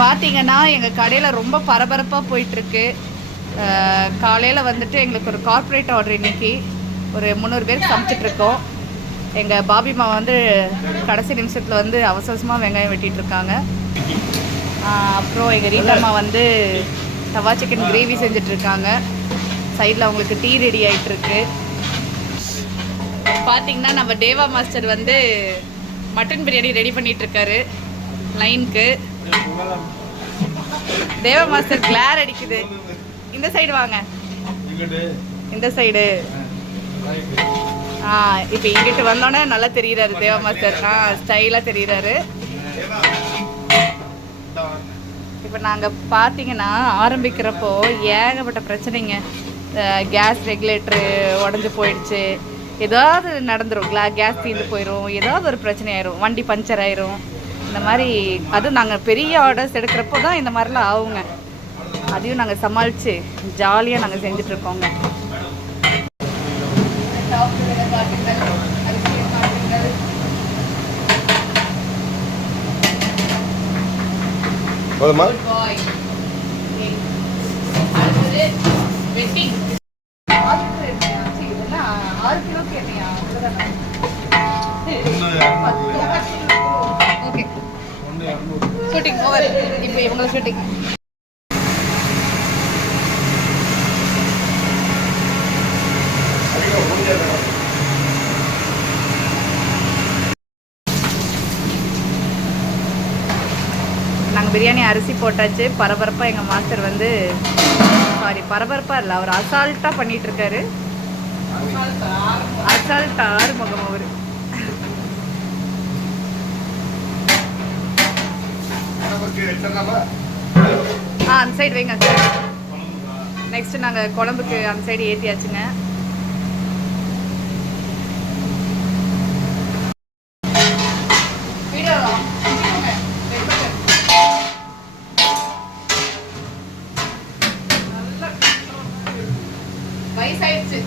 பார்த்தீங்கன்னா எங்கள் கடையில் ரொம்ப பரபரப்பாக போயிட்டுருக்கு. காலையில் வந்துட்டு எங்களுக்கு ஒரு கார்ப்பரேட் ஆர்டர் இன்றைக்கி ஒரு 300 பேருக்கு சமைச்சிட்ருக்கோம். எங்கள் பாபிமா வந்து கடைசி நிமிஷத்தில் வந்து அவசரமாக வெங்காயம் வெட்டிகிட்ருக்காங்க. அப்புறம் எங்கள் ரீட்டம்மா வந்து தவா சிக்கன் கிரேவி செஞ்சிட்ருக்காங்க. சைடில் அவங்களுக்கு டீ ரெடி ஆகிட்டுருக்கு. பார்த்திங்கன்னா நம்ம தேவா மாஸ்டர் வந்து மட்டன் பிரியாணி ரெடி பண்ணிகிட்ருக்காரு லைனுக்கு. தேவா மாஸ்டர் கிளார் அடிக்குது. இந்த சைடு வாங்க, இந்த சைடு. இப்போ இங்கிட்டு வந்தோடனே நல்லா தெரியுறாரு தேவா மாஸ்டர். ஸ்டைலாக தெரியுறாரு. இப்போ நாங்கள் பார்த்தீங்கன்னா ஆரம்பிக்கிறப்போ ஏகப்பட்ட பிரச்சனைங்க. கேஸ் ரெகுலேட்டரு உடஞ்சி போயிடுச்சு, ஏதாவது நடந்துடும், கேஸ் தீர்ந்து போயிடும், ஏதாவது ஒரு பிரச்சனை ஆயிரும், வண்டி பஞ்சர் ஆயிரும். இந்த மாதிரி அதுவும் நாங்கள் பெரிய ஆர்டர்ஸ் எடுக்கிறப்போ தான் இந்த மாதிரிலாம் ஆகுங்க. அதையும் நாங்கள் சமாளித்து ஜாலியாக நாங்கள் செஞ்சிட்ருக்கோங்க. வெட்டிங் 6 கிலோக்கு என்னையா? Okay, shooting over. இப்போ இவங்க ஷூட்டிங். நாங்கள் பிரியாணி அரிசி போட்டாச்சு. பரபரப்பாக எங்கள் மாஸ்டர் வந்து பரபரப்பாக இல்லை, அவர் அசால்ட்டாக பண்ணிகிட்ருக்காரு. அசால்ட் ஆறுமுகம் அவர். அந்த சைடு வைங்க. நெக்ஸ்ட் நாங்கள் குழம்புக்கு அந்த சைடு ஏற்றியாச்சுங்க. வயசாயிடுச்சு.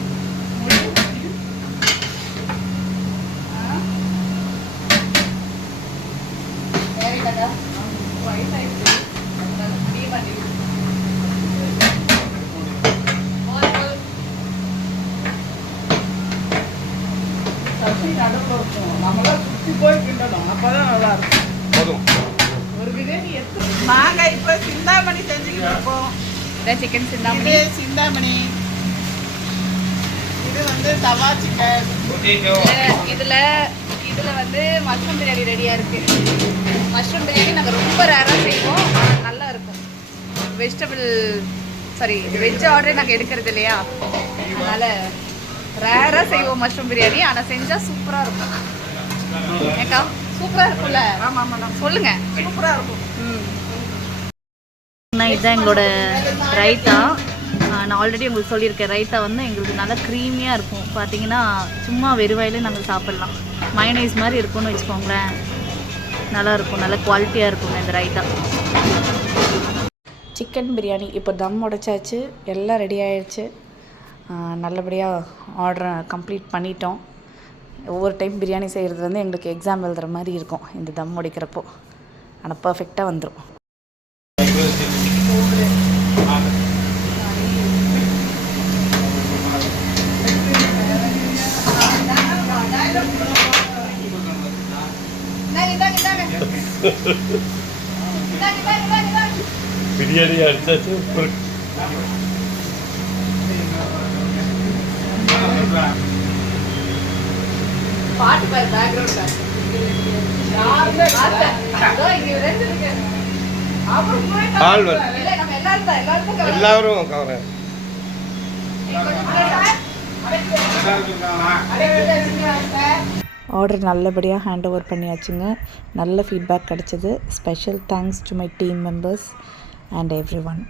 நாங்க இப்ப சிந்தாமணி செஞ்சுக்கிட்டு இருக்கோம். சிக்கன் சிந்தாமணி. சிந்தாமணி இது வந்து தவா சிக்கன். இதுல வந்து மஷ்ரூம் பிரியாணி ரெடியா இருக்கு. மஷ்ரூம் பிரியாணி நாங்கள் ரொம்ப ரேராக செய்வோம், நல்லா இருக்கும். வெஜ் ஆர்டரே நாங்கள் எடுக்கிறது இல்லையா, அதனால் ரேராக செய்வோம் மஷ்ரூம் பிரியாணி. ஆனால் செஞ்சால் சூப்பராக இருக்கும். ஏக்கா சூப்பராக இருக்கும்ல? ஆமாம் ஆமாம், சொல்லுங்கள், சூப்பராக இருக்கும். இதுதான் எங்களோட ரைத்தா. நான் ஆல்ரெடி உங்களுக்கு சொல்லியிருக்கேன், ரைத்தா வந்து எங்களுக்கு நல்லா க்ரீமியாக இருக்கும். பார்த்தீங்கன்னா சும்மா வெறுவாயிலே நாங்கள் சாப்பிட்லாம். மயனைஸ் மாதிரி இருக்கும்னு வச்சுக்கோங்களேன். நல்லாயிருக்கும், நல்ல குவாலிட்டியாக இருக்கும் இந்த ரைத்தா. சிக்கன் பிரியாணி இப்போ தம் உடைச்சாச்சு, எல்லாம் ரெடி ஆயிடுச்சு. நல்லபடியாக ஆர்டரை கம்ப்ளீட் பண்ணிட்டோம். ஒவ்வொரு டைம் பிரியாணி செய்கிறது வந்து எங்களுக்கு எக்ஸாம் எழுதுகிற மாதிரி இருக்கும் இந்த தம் உடைக்கிறப்போ. ஆனால் பர்ஃபெக்டாக வந்துடும். பிரியாணி அடிச்சாச்சு. பாட்டு பாரு பேக்ரவுண்ட்ல. எல்லாரும் கவனம். ஆர்டர் நல்லபடியாக ஹேண்ட் ஓவர் பண்ணியாச்சுங்க. நல்ல ஃபீட்பேக் கிடச்சிது. Special thanks to my team members and every one.